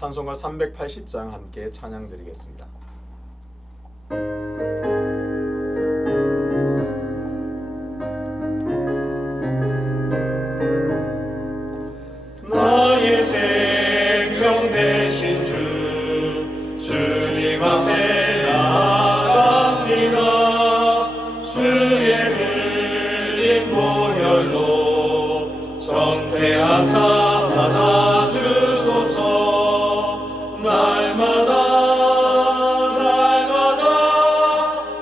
찬송가 380장 함께 찬양드리겠습니다. 나의 생명 되신 주, 주님 앞에 나아갑니다. 주의 흘린 보혈로 정케하사 받아주소서. 날마다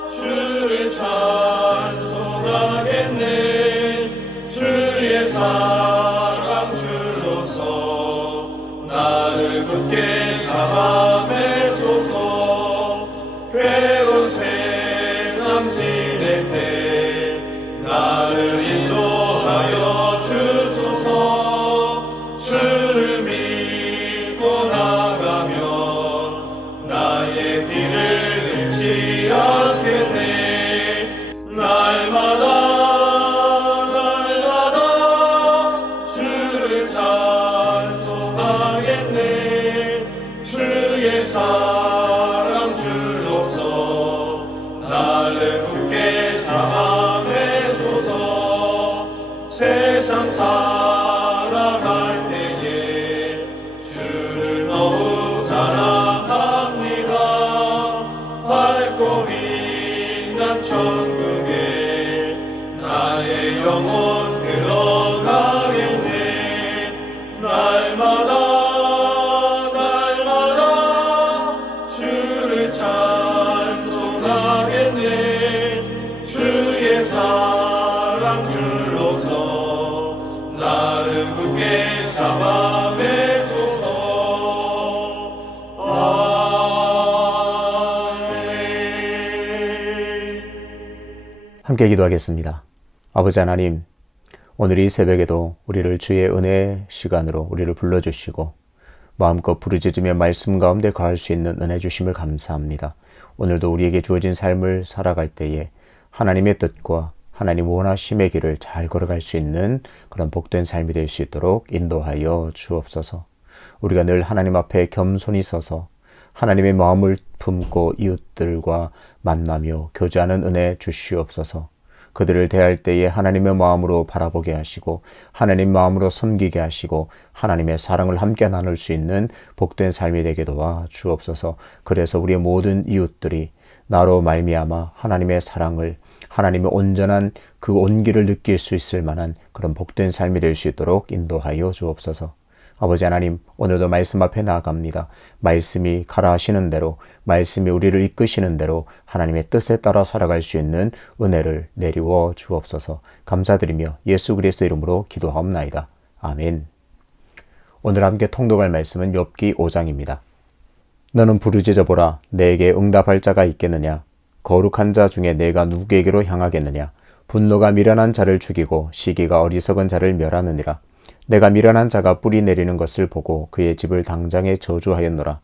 주를 찬송하겠네. 주의 사랑 줄로서 나를 굳게 잡아매소서. 괴로운 세상 지낼 때 나를 인도하여 주소서. 주를 믿고 나가면 나의 길을 잃지 않겠네. 날마다 주를 찬송하겠네. 주의 사랑 줄로서 나를 굳게 잡아매소서. 세상 살아갈 때에 주를 더욱 사랑합니다. 밝고 빛난 천국에 나의 영혼 들어가겠네. 날마다 주를 찬송하겠네. 주의 사랑 줄로서 나를 굳게 잡아매소서. 아멘. 함께 기도하겠습니다. 아버지 하나님, 오늘 이 새벽에도 우리를 주의 은혜 시간으로 우리를 불러주시고 마음껏 부르짖으며 말씀 가운데 거할 수 있는 은혜 주심을 감사합니다. 오늘도 우리에게 주어진 삶을 살아갈 때에 하나님의 뜻과 하나님 원하심의 길을 잘 걸어갈 수 있는 그런 복된 삶이 될 수 있도록 인도하여 주옵소서. 우리가 늘 하나님 앞에 겸손히 서서 하나님의 마음을 품고 이웃들과 만나며 교제하는 은혜 주시옵소서. 그들을 대할 때에 하나님의 마음으로 바라보게 하시고 하나님 마음으로 섬기게 하시고 하나님의 사랑을 함께 나눌 수 있는 복된 삶이 되게 도와 주옵소서. 그래서 우리의 모든 이웃들이 나로 말미암아 하나님의 사랑을, 하나님의 온전한 그 온기를 느낄 수 있을 만한 그런 복된 삶이 될 수 있도록 인도하여 주옵소서. 아버지 하나님, 오늘도 말씀 앞에 나아갑니다. 말씀이 가라 하시는 대로, 말씀이 우리를 이끄시는 대로 하나님의 뜻에 따라 살아갈 수 있는 은혜를 내리워 주옵소서. 감사드리며 예수 그리스도 이름으로 기도하옵나이다. 아멘. 오늘 함께 통독할 말씀은 욥기 5장입니다. 너는 부르짖어 보라. 내게 응답할 자가 있겠느냐? 거룩한 자 중에 내가 누구에게로 향하겠느냐? 분노가 미련한 자를 죽이고 시기가 어리석은 자를 멸하느니라. 내가 미련한 자가 뿌리 내리는 것을 보고 그의 집을 당장에 저주하였노라.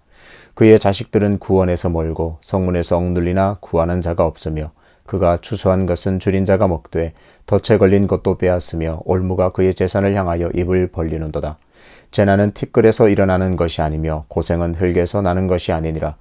그의 자식들은 구원에서 멀고 성문에서 억눌리나 구하는 자가 없으며 그가 추수한 것은 줄인 자가 먹되 덫에 걸린 것도 빼앗으며 올무가 그의 재산을 향하여 입을 벌리는도다. 재난은 티끌에서 일어나는 것이 아니며 고생은 흙에서 나는 것이 아니니라.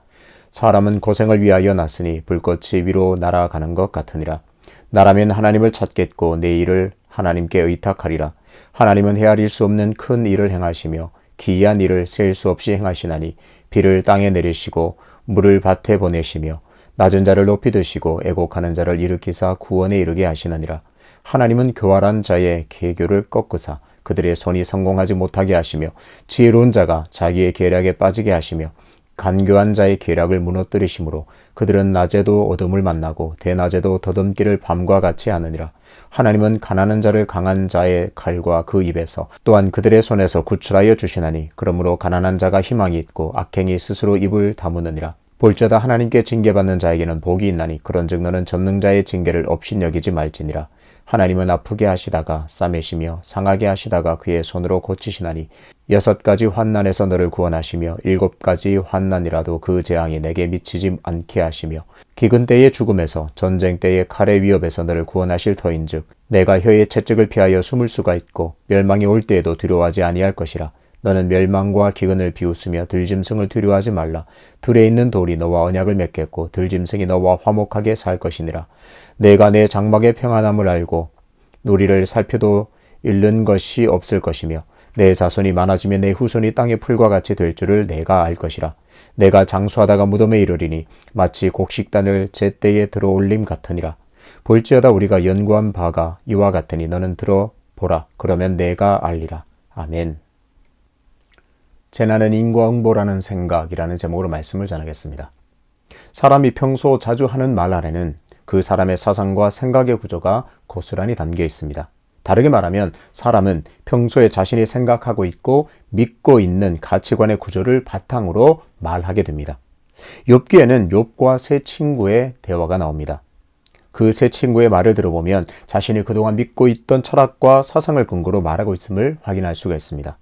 사람은 고생을 위하여 났으니 불꽃이 위로 날아가는 것 같으니라. 나라면 하나님을 찾겠고 내 일을 하나님께 의탁하리라. 하나님은 헤아릴 수 없는 큰 일을 행하시며 기이한 일을 셀 수 없이 행하시나니 비를 땅에 내리시고 물을 밭에 보내시며 낮은 자를 높이 드시고 애곡하는 자를 일으키사 구원에 이르게 하시느니라. 하나님은 교활한 자의 계교를 꺾으사 그들의 손이 성공하지 못하게 하시며 지혜로운 자가 자기의 계략에 빠지게 하시며 간교한 자의 계략을 무너뜨리심으로 그들은 낮에도 어둠을 만나고 대낮에도 더듬기를 밤과 같이 하느니라. 하나님은 가난한 자를 강한 자의 칼과 그 입에서 또한 그들의 손에서 구출하여 주시나니 그러므로 가난한 자가 희망이 있고 악행이 스스로 입을 다무느니라. 볼지어다 하나님께 징계받는 자에게는 복이 있나니 그런즉 너는 전능자의 징계를 업신여기지 말지니라. 하나님은 아프게 하시다가 싸매시며 상하게 하시다가 그의 손으로 고치시나니 6가지 환난에서 너를 구원하시며 7가지 환난이라도 그 재앙이 내게 미치지 않게 하시며 기근 때의 죽음에서 전쟁 때의 칼의 위협에서 너를 구원하실 터인즉 내가 혀의 채찍을 피하여 숨을 수가 있고 멸망이 올 때에도 두려워하지 아니할 것이라. 너는 멸망과 기근을 비웃으며 들짐승을 두려워하지 말라. 들에 있는 돌이 너와 언약을 맺겠고 들짐승이 너와 화목하게 살 것이니라. 내가 내 장막의 평안함을 알고 우리를 살펴도 잃는 것이 없을 것이며 내 자손이 많아지며 내 후손이 땅의 풀과 같이 될 줄을 내가 알 것이라. 내가 장수하다가 무덤에 이르리니 마치 곡식단을 제때에 들어올림 같으니라. 볼지어다 우리가 연구한 바가 이와 같으니 너는 들어보라. 그러면 내가 알리라. 아멘. 재난은 인과응보라는 생각이라는 제목으로 말씀을 전하겠습니다. 사람이 평소 자주 하는 말 안에는 그 사람의 사상과 생각의 구조가 고스란히 담겨 있습니다. 다르게 말하면 사람은 평소에 자신이 생각하고 있고 믿고 있는 가치관의 구조를 바탕으로 말하게 됩니다. 욥기에는 욥과 세 친구의 대화가 나옵니다. 그 세 친구의 말을 들어보면 자신이 그동안 믿고 있던 철학과 사상을 근거로 말하고 있음을 확인할 수가 있습니다.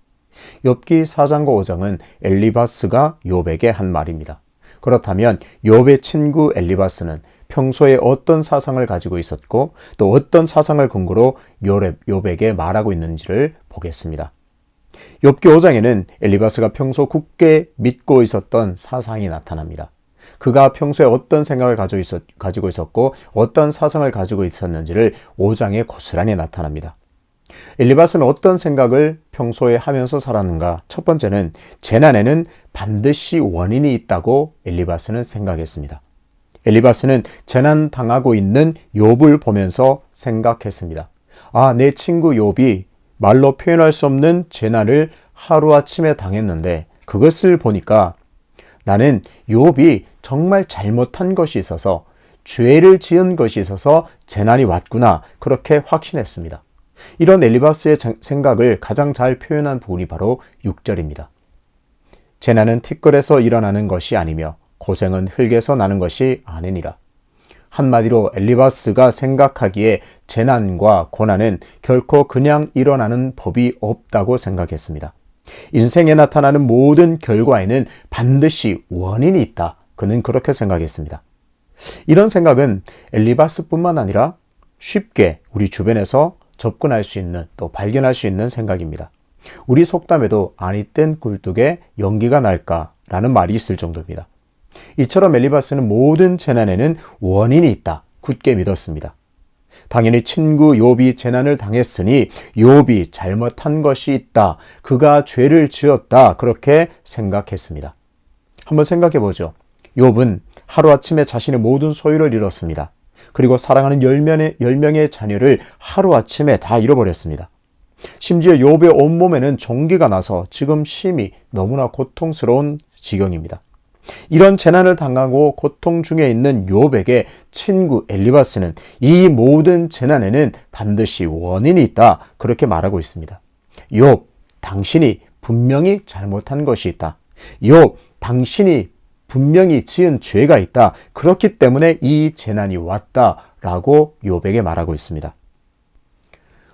욥기 4장과 5장은 엘리바스가 욥에게 한 말입니다. 그렇다면 욥의 친구 엘리바스는 평소에 어떤 사상을 가지고 있었고 또 어떤 사상을 근거로 욥에게 말하고 있는지를 보겠습니다. 욥기 5장에는 엘리바스가 평소 굳게 믿고 있었던 사상이 나타납니다. 그가 평소에 어떤 생각을 가지고 있었고 어떤 사상을 가지고 있었는지를 5장에 고스란히 나타납니다. 엘리바스는 어떤 생각을 평소에 하면서 살았는가? 첫 번째는 재난에는 반드시 원인이 있다고 엘리바스는 생각했습니다. 엘리바스는 재난 당하고 있는 욥을 보면서 생각했습니다. 내 친구 욥이 말로 표현할 수 없는 재난을 하루아침에 당했는데 그것을 보니까 나는 욥이 정말 잘못한 것이 있어서 죄를 지은 것이 있어서 재난이 왔구나 그렇게 확신했습니다. 이런 엘리바스의 생각을 가장 잘 표현한 부분이 바로 6절입니다. 재난은 티끌에서 일어나는 것이 아니며 고생은 흙에서 나는 것이 아니니라. 한마디로 엘리바스가 생각하기에 재난과 고난은 결코 그냥 일어나는 법이 없다고 생각했습니다. 인생에 나타나는 모든 결과에는 반드시 원인이 있다. 그는 그렇게 생각했습니다. 이런 생각은 엘리바스뿐만 아니라 쉽게 우리 주변에서 접근할 수 있는 또 발견할 수 있는 생각입니다. 우리 속담에도 아니 땐 굴뚝에 연기가 날까라는 말이 있을 정도입니다. 이처럼 엘리바스는 모든 재난에는 원인이 있다. 굳게 믿었습니다. 당연히 친구 욥이 재난을 당했으니 욥이 잘못한 것이 있다. 그가 죄를 지었다. 그렇게 생각했습니다. 한번 생각해 보죠. 욥은 하루아침에 자신의 모든 소유를 잃었습니다. 그리고 사랑하는 10명의 자녀를 하루아침에 다 잃어버렸습니다. 심지어 욥의 온몸에는 종기가 나서 지금 심히 너무나 고통스러운 지경입니다. 이런 재난을 당하고 고통 중에 있는 욥에게 친구 엘리바스는 이 모든 재난에는 반드시 원인이 있다. 그렇게 말하고 있습니다. 욥, 당신이 분명히 잘못한 것이 있다. 욥, 당신이 분명히 지은 죄가 있다. 그렇기 때문에 이 재난이 왔다라고 욥에게 말하고 있습니다.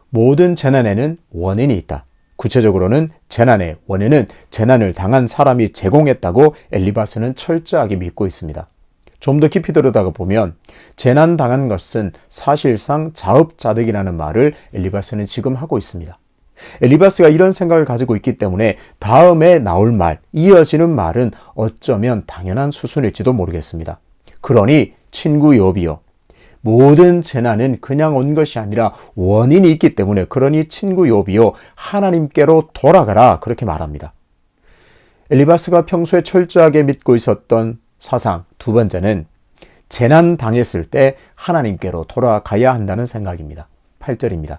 모든 재난에는 원인이 있다. 구체적으로는 재난의 원인은 재난을 당한 사람이 제공했다고 엘리바스는 철저하게 믿고 있습니다. 좀 더 깊이 들여다가 보면 재난 당한 것은 사실상 자업자득이라는 말을 엘리바스는 지금 하고 있습니다. 엘리바스가 이런 생각을 가지고 있기 때문에 다음에 나올 말, 이어지는 말은 어쩌면 당연한 수순일지도 모르겠습니다. 그러니 친구 욥이여, 모든 재난은 그냥 온 것이 아니라 원인이 있기 때문에 그러니 친구 욥이여 하나님께로 돌아가라 그렇게 말합니다. 엘리바스가 평소에 철저하게 믿고 있었던 사상 두 번째는 재난 당했을 때 하나님께로 돌아가야 한다는 생각입니다. 8절입니다.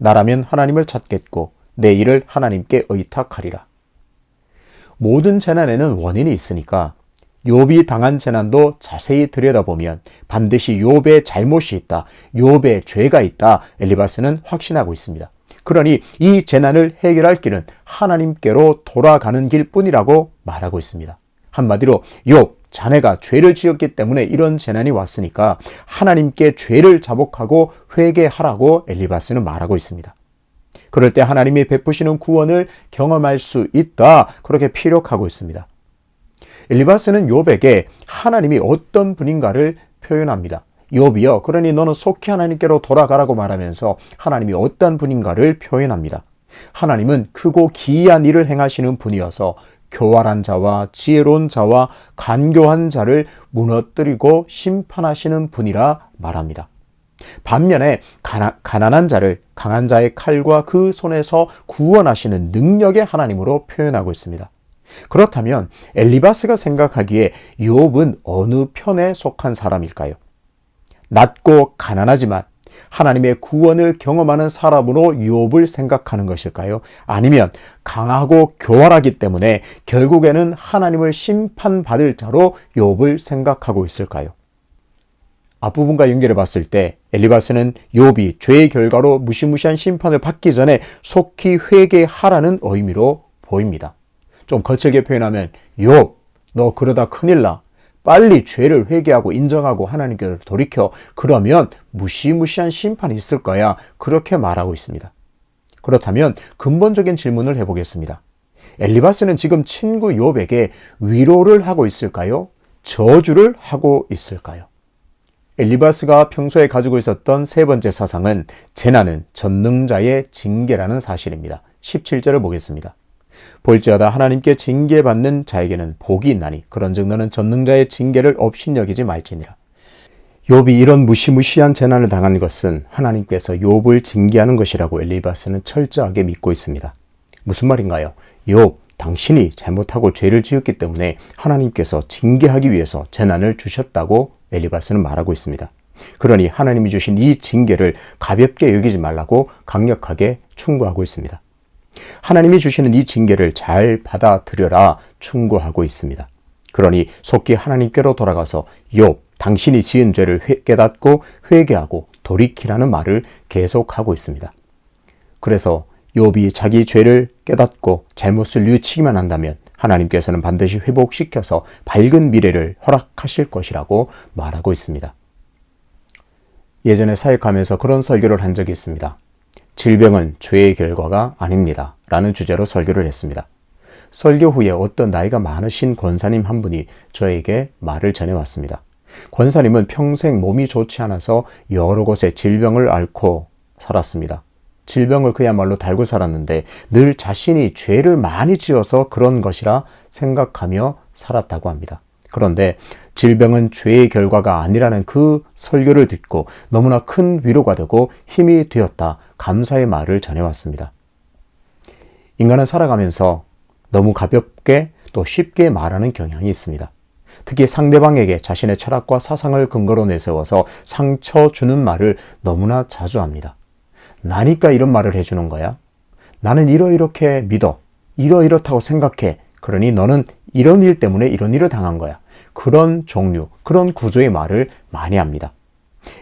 나라면 하나님을 찾겠고 내 일을 하나님께 의탁하리라. 모든 재난에는 원인이 있으니까 욥이 당한 재난도 자세히 들여다보면 반드시 욥의 잘못이 있다. 욥의 죄가 있다. 엘리바스는 확신하고 있습니다. 그러니 이 재난을 해결할 길은 하나님께로 돌아가는 길뿐이라고 말하고 있습니다. 한마디로 욥, 자네가 죄를 지었기 때문에 이런 재난이 왔으니까 하나님께 죄를 자복하고 회개하라고 엘리바스는 말하고 있습니다. 그럴 때 하나님이 베푸시는 구원을 경험할 수 있다. 그렇게 피력하고 있습니다. 엘리바스는 욥에게 하나님이 어떤 분인가를 표현합니다. 욥이여, 그러니 너는 속히 하나님께로 돌아가라고 말하면서 하나님이 어떤 분인가를 표현합니다. 하나님은 크고 기이한 일을 행하시는 분이어서 교활한 자와 지혜로운 자와 간교한 자를 무너뜨리고 심판하시는 분이라 말합니다. 반면에 가난한 자를 강한 자의 칼과 그 손에서 구원하시는 능력의 하나님으로 표현하고 있습니다. 그렇다면 엘리바스가 생각하기에 욥은 어느 편에 속한 사람일까요? 낮고 가난하지만 하나님의 구원을 경험하는 사람으로 욥을 생각하는 것일까요? 아니면 강하고 교활하기 때문에 결국에는 하나님을 심판받을 자로 욥을 생각하고 있을까요? 앞부분과 연결해 봤을 때 엘리바스는 욥이 죄의 결과로 무시무시한 심판을 받기 전에 속히 회개하라는 의미로 보입니다. 좀 거칠게 표현하면 욥, 너 그러다 큰일 나. 빨리 죄를 회개하고 인정하고 하나님께로 돌이켜. 그러면 무시무시한 심판이 있을 거야. 그렇게 말하고 있습니다. 그렇다면 근본적인 질문을 해보겠습니다. 엘리바스는 지금 친구 욥에게 위로를 하고 있을까요? 저주를 하고 있을까요? 엘리바스가 평소에 가지고 있었던 세 번째 사상은 재난은 전능자의 징계라는 사실입니다. 17절을 보겠습니다. 볼지어다 하나님께 징계받는 자에게는 복이 있나니 그런즉 너는 전능자의 징계를 업신여기지 말지니라. 욥이 이런 무시무시한 재난을 당한 것은 하나님께서 욥을 징계하는 것이라고 엘리바스는 철저하게 믿고 있습니다. 무슨 말인가요? 욥, 당신이 잘못하고 죄를 지었기 때문에 하나님께서 징계하기 위해서 재난을 주셨다고 엘리바스는 말하고 있습니다. 그러니 하나님이 주신 이 징계를 가볍게 여기지 말라고 강력하게 충고하고 있습니다. 하나님이 주시는 이 징계를 잘 받아들여라 충고하고 있습니다. 그러니 속히 하나님께로 돌아가서 욥, 당신이 지은 죄를 깨닫고 회개하고 돌이키라는 말을 계속하고 있습니다. 그래서 욥이 자기 죄를 깨닫고 잘못을 뉘우치기만 한다면 하나님께서는 반드시 회복시켜서 밝은 미래를 허락하실 것이라고 말하고 있습니다. 예전에 사역하면서 그런 설교를 한 적이 있습니다. 질병은 죄의 결과가 아닙니다. 라는 주제로 설교를 했습니다. 설교 후에 어떤 나이가 많으신 권사님 한 분이 저에게 말을 전해왔습니다. 권사님은 평생 몸이 좋지 않아서 여러 곳에 질병을 앓고 살았습니다. 질병을 그야말로 달고 살았는데 늘 자신이 죄를 많이 지어서 그런 것이라 생각하며 살았다고 합니다. 그런데 질병은 죄의 결과가 아니라는 그 설교를 듣고 너무나 큰 위로가 되고 힘이 되었다. 감사의 말을 전해왔습니다. 인간은 살아가면서 너무 가볍게 또 쉽게 말하는 경향이 있습니다. 특히 상대방에게 자신의 철학과 사상을 근거로 내세워서 상처 주는 말을 너무나 자주 합니다. 나니까 이런 말을 해주는 거야. 나는 이렇게 믿어. 이렇다고 생각해. 그러니 너는 이런 일 때문에 이런 일을 당한 거야. 그런 종류, 그런 구조의 말을 많이 합니다.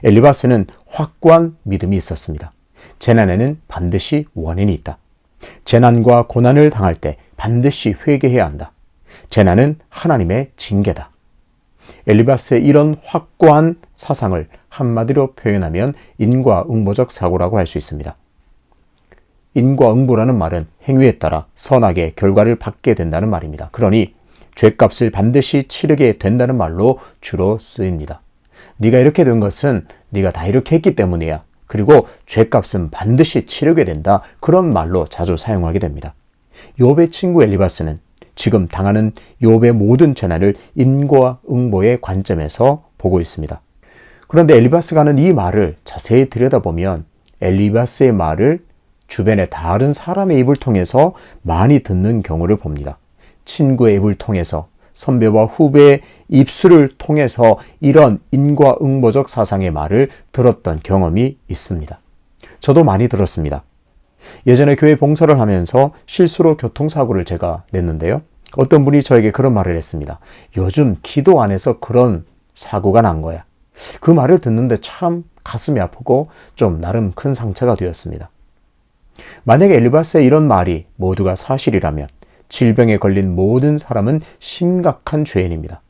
엘리바스는 확고한 믿음이 있었습니다. 재난에는 반드시 원인이 있다. 재난과 고난을 당할 때 반드시 회개해야 한다. 재난은 하나님의 징계다. 엘리바스의 이런 확고한 사상을 한마디로 표현하면 인과응보적 사고라고 할 수 있습니다. 인과응보라는 말은 행위에 따라 선하게 결과를 받게 된다는 말입니다. 그러니 죄값을 반드시 치르게 된다는 말로 주로 쓰입니다. 네가 이렇게 된 것은 네가 다 이렇게 했기 때문이야. 그리고 죄값은 반드시 치르게 된다. 그런 말로 자주 사용하게 됩니다. 욥의 친구 엘리바스는 지금 당하는 욥의 모든 재난을 인과응보의 관점에서 보고 있습니다. 그런데 엘리바스가 하는 이 말을 자세히 들여다보면 엘리바스의 말을 주변의 다른 사람의 입을 통해서 많이 듣는 경우를 봅니다. 친구의 입을 통해서, 선배와 후배의 입술을 통해서 이런 인과응보적 사상의 말을 들었던 경험이 있습니다. 저도 많이 들었습니다. 예전에 교회 봉사를 하면서 실수로 교통사고를 제가 냈는데요. 어떤 분이 저에게 그런 말을 했습니다. 요즘 기도 안에서 그런 사고가 난 거야. 그 말을 듣는데 참 가슴이 아프고 좀 나름 큰 상처가 되었습니다. 만약에 엘리바스의 이런 말이 모두가 사실이라면 질병에 걸린 모든 사람은 심각한 죄인입니다.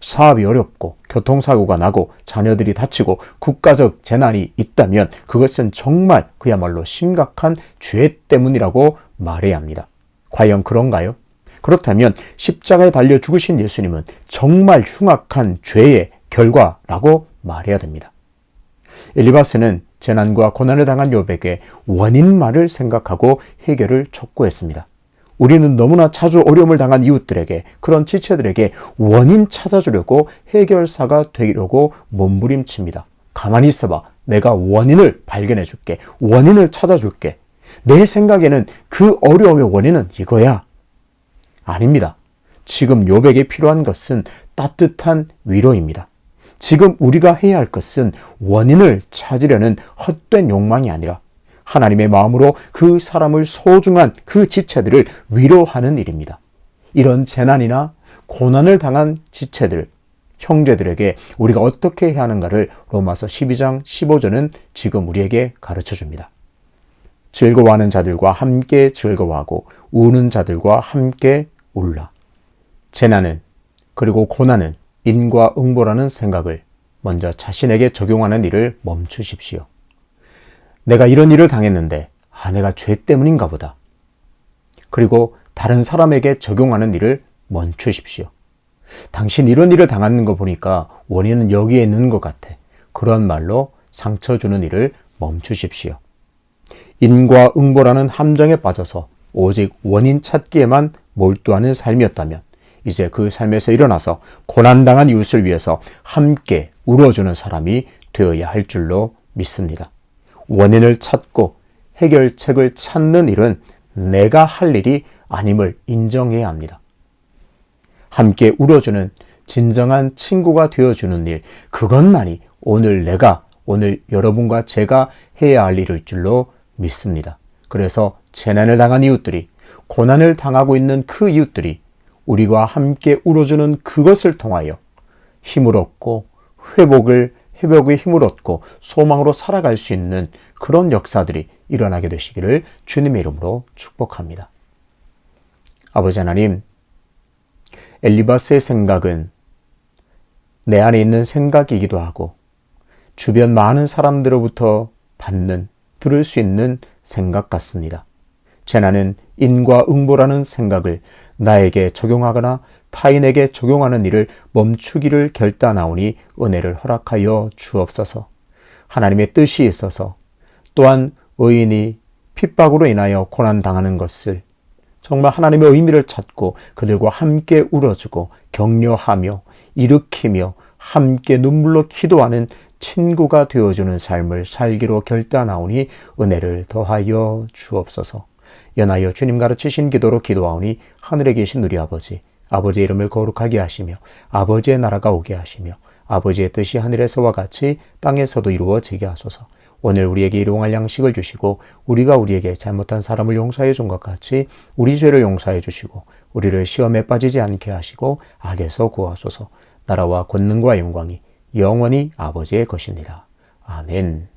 사업이 어렵고 교통사고가 나고 자녀들이 다치고 국가적 재난이 있다면 그것은 정말 그야말로 심각한 죄 때문이라고 말해야 합니다. 과연 그런가요? 그렇다면 십자가에 달려 죽으신 예수님은 정말 흉악한 죄의 결과라고 말해야 됩니다. 엘리바스는 재난과 고난을 당한 욥에게 원인만을 생각하고 해결을 촉구했습니다. 우리는 너무나 자주 어려움을 당한 이웃들에게, 그런 지체들에게 원인 찾아주려고 해결사가 되려고 몸부림칩니다. 가만히 있어봐. 내가 원인을 발견해 줄게. 원인을 찾아줄게. 내 생각에는 그 어려움의 원인은 이거야. 아닙니다. 지금 욥에게 필요한 것은 따뜻한 위로입니다. 지금 우리가 해야 할 것은 원인을 찾으려는 헛된 욕망이 아니라 하나님의 마음으로 그 사람을, 소중한 그 지체들을 위로하는 일입니다. 이런 재난이나 고난을 당한 지체들, 형제들에게 우리가 어떻게 해야 하는가를 로마서 12장 15절은 지금 우리에게 가르쳐 줍니다. 즐거워하는 자들과 함께 즐거워하고 우는 자들과 함께 울라. 재난은, 그리고 고난은 인과응보라는 생각을 먼저 자신에게 적용하는 일을 멈추십시오. 내가 이런 일을 당했는데 내가 죄 때문인가 보다. 그리고 다른 사람에게 적용하는 일을 멈추십시오. 당신 이런 일을 당하는 거 보니까 원인은 여기에 있는 것 같아. 그런 말로 상처 주는 일을 멈추십시오. 인과응보라는 함정에 빠져서 오직 원인 찾기에만 몰두하는 삶이었다면 이제 그 삶에서 일어나서 고난당한 이웃을 위해서 함께 울어주는 사람이 되어야 할 줄로 믿습니다. 원인을 찾고 해결책을 찾는 일은 내가 할 일이 아님을 인정해야 합니다. 함께 울어주는 진정한 친구가 되어주는 일, 그것만이 오늘 여러분과 제가 해야 할 일일 줄로 믿습니다. 그래서 재난을 당한 이웃들이, 고난을 당하고 있는 그 이웃들이 우리와 함께 울어주는 그것을 통하여 힘을 얻고 회복의 힘을 얻고 소망으로 살아갈 수 있는 그런 역사들이 일어나게 되시기를 주님의 이름으로 축복합니다. 아버지 하나님, 엘리바스의 생각은 내 안에 있는 생각이기도 하고 주변 많은 사람들로부터 들을 수 있는 생각 같습니다. 재난은 인과응보라는 생각을 나에게 적용하거나 타인에게 적용하는 일을 멈추기를 결단하오니 은혜를 허락하여 주옵소서. 하나님의 뜻이 있어서 또한 의인이 핍박으로 인하여 고난당하는 것을 정말 하나님의 의미를 찾고 그들과 함께 울어주고 격려하며 일으키며 함께 눈물로 기도하는 친구가 되어주는 삶을 살기로 결단하오니 은혜를 더하여 주옵소서. 연하여 주님 가르치신 기도로 기도하오니 하늘에 계신 우리 아버지의 이름을 거룩하게 하시며 아버지의 나라가 오게 하시며 아버지의 뜻이 하늘에서와 같이 땅에서도 이루어지게 하소서. 오늘 우리에게 일용할 양식을 주시고 우리가 우리에게 잘못한 사람을 용서해 준 것 같이 우리 죄를 용서해 주시고 우리를 시험에 빠지지 않게 하시고 악에서 구하소서. 나라와 권능과 영광이 영원히 아버지의 것입니다. 아멘.